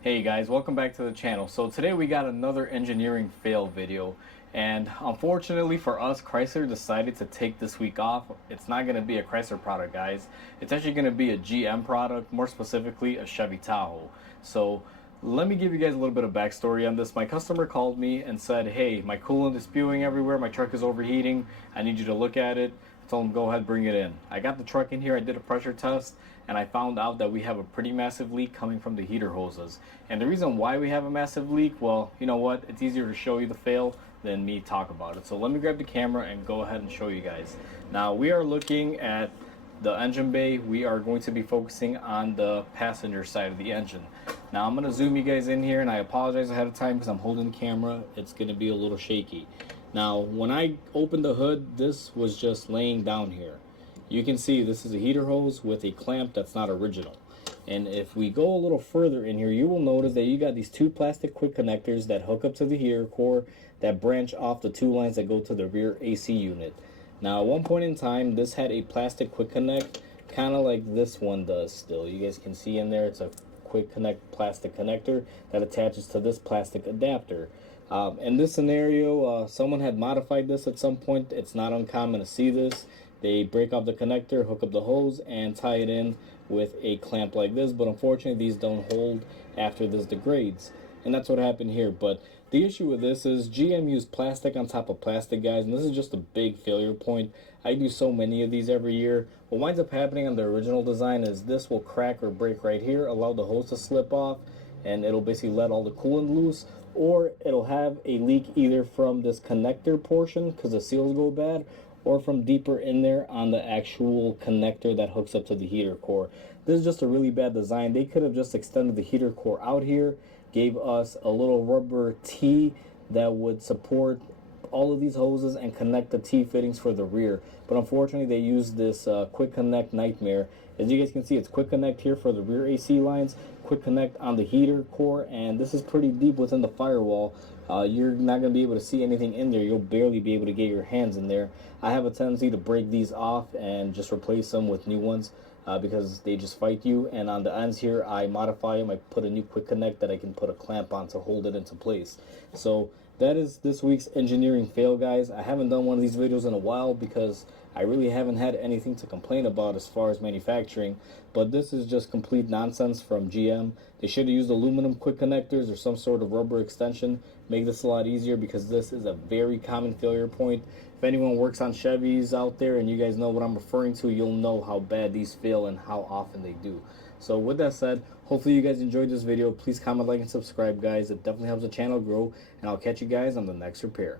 Hey guys, welcome back to the channel. So today we got another engineering fail video, and unfortunately for us, Chrysler decided to take this week off. It's not going to be a Chrysler product, guys. It's actually going to be a GM product, more specifically a Chevy Tahoe. So let me give you guys a little bit of backstory on this. My customer called me and said, hey, my coolant is spewing everywhere, my truck is overheating, I need you to look at it. I told him, go ahead, bring it in. I got the truck in here, I did a pressure test, and I found out that we have a pretty massive leak coming from the heater hoses. And the reason why we have a massive leak, well, you know what, it's easier to show you the fail than me talk about it. So let me grab the camera and go ahead and show you guys. Now we are looking at the engine bay. We are going to be focusing on the passenger side of the engine. Now I'm going to zoom you guys in here, and I apologize ahead of time because I'm holding the camera. It's going to be a little shaky. Now when I opened the hood, this was just laying down here. You can see this is a heater hose with a clamp that's not original. And if we go a little further in here, you will notice that you got these two plastic quick connectors that hook up to the heater core that branch off the two lines that go to the rear AC unit. Now, at one point in time, this had a plastic quick connect, kind of like this one does still. You guys can see in there, it's a quick connect plastic connector that attaches to this plastic adapter. In this scenario, someone had modified this at some point. It's not uncommon to see this. They break off the connector, hook up the hose, and tie it in with a clamp like this. But unfortunately, these don't hold after this degrades. And that's what happened here. But the issue with this is GM used plastic on top of plastic, guys. And this is just a big failure point. I do so many of these every year. What winds up happening on the original design is this will crack or break right here, allow the hose to slip off, and it'll basically let all the coolant loose, or it'll have a leak either from this connector portion because the seals go bad, or from deeper in there on the actual connector that hooks up to the heater core. This is just a really bad design. They could have just extended the heater core out here, gave us a little rubber T that would support all of these hoses and connect the T fittings for the rear. But unfortunately, they used this quick connect nightmare. As you guys can see, it's quick connect here for the rear AC lines, quick connect on the heater core, and this is pretty deep within the firewall. You're not going to be able to see anything in there. You'll barely be able to get your hands in there. I have a tendency to break these off and just replace them with new ones. Because they just fight you. And on the ends here, I modify them. I put a new quick connect that I can put a clamp on to hold it into place. So that is this week's engineering fail, guys. I haven't done one of these videos in a while because I really haven't had anything to complain about as far as manufacturing. But this is just complete nonsense from GM. They should have used aluminum quick connectors or some sort of rubber extension. Make this a lot easier because this is a very common failure point. If anyone works on Chevys out there and you guys know what I'm referring to, you'll know how bad these fail and how often they do. So with that said, hopefully you guys enjoyed this video. Please comment, like, and subscribe, guys. It definitely helps the channel grow, and I'll catch you guys on the next repair.